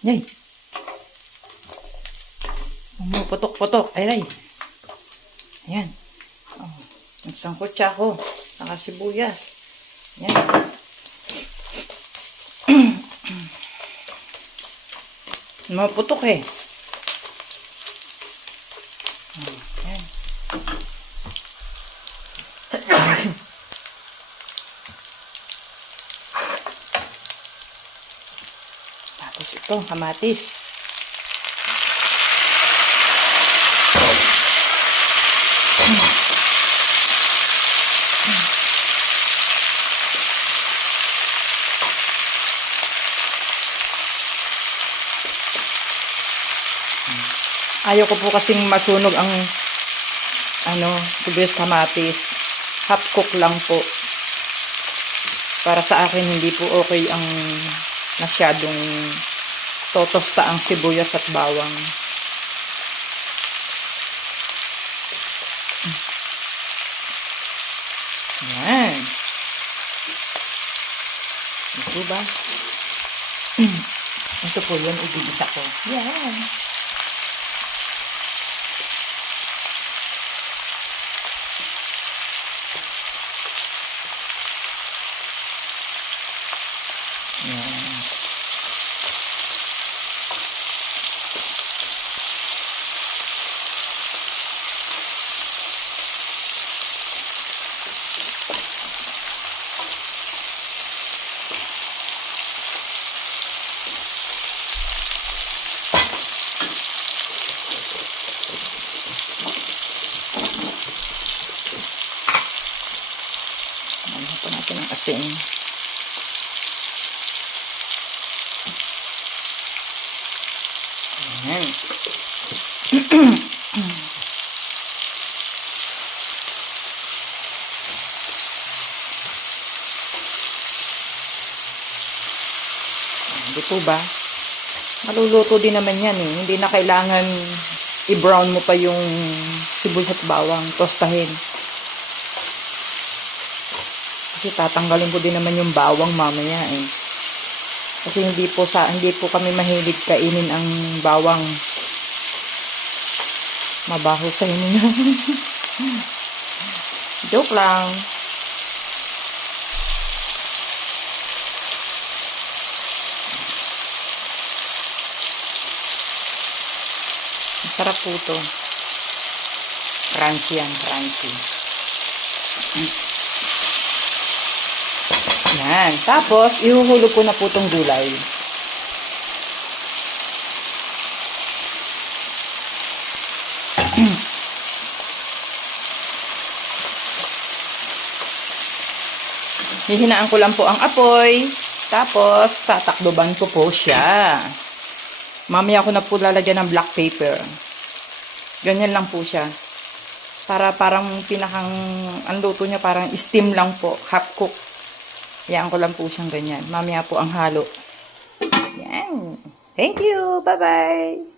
Yay. Putok-putok. Ay. Ayan. Oh, nagsangkot siya ako. Saka sibuyas. Ayan. Maputok eh. Ayan. Tapos ito, kamatis. Ayaw ko po kasing masunog ang sibuyas kamatis. Half cook lang po. Para sa akin hindi po okay ang masyadong totosta ang sibuyas at bawang. Yan. Ito ba? Ito po yun, igigisa ko. Yan. Yan. Ano pa natin ang asin. Ayan. Dito ba? Maluluto din naman yan eh. Hindi na kailangan i-brown mo pa yung sibuyas at bawang. Tostahin. Kasi tatanggalin ko din naman yung bawang mamaya eh. Kasi hindi po kami mahilig kainin ang bawang. Mabaho sa inyo. Joke lang. Masarap po ito. Crunchy yan, crunchy. Yan. Tapos, ihuhulog ko na po itong gulay. Hihinaan ko lang po ang apoy. Tapos, tatakdoban ko po siya. Mamaya ko na po lalagyan ng black pepper. Ganyan lang po siya. Para parang ang luto niya parang steam lang po. Half cook. Hayaan ko lang po siyang ganyan. Mamaya po ang halo. Yan. Thank you. Bye-bye.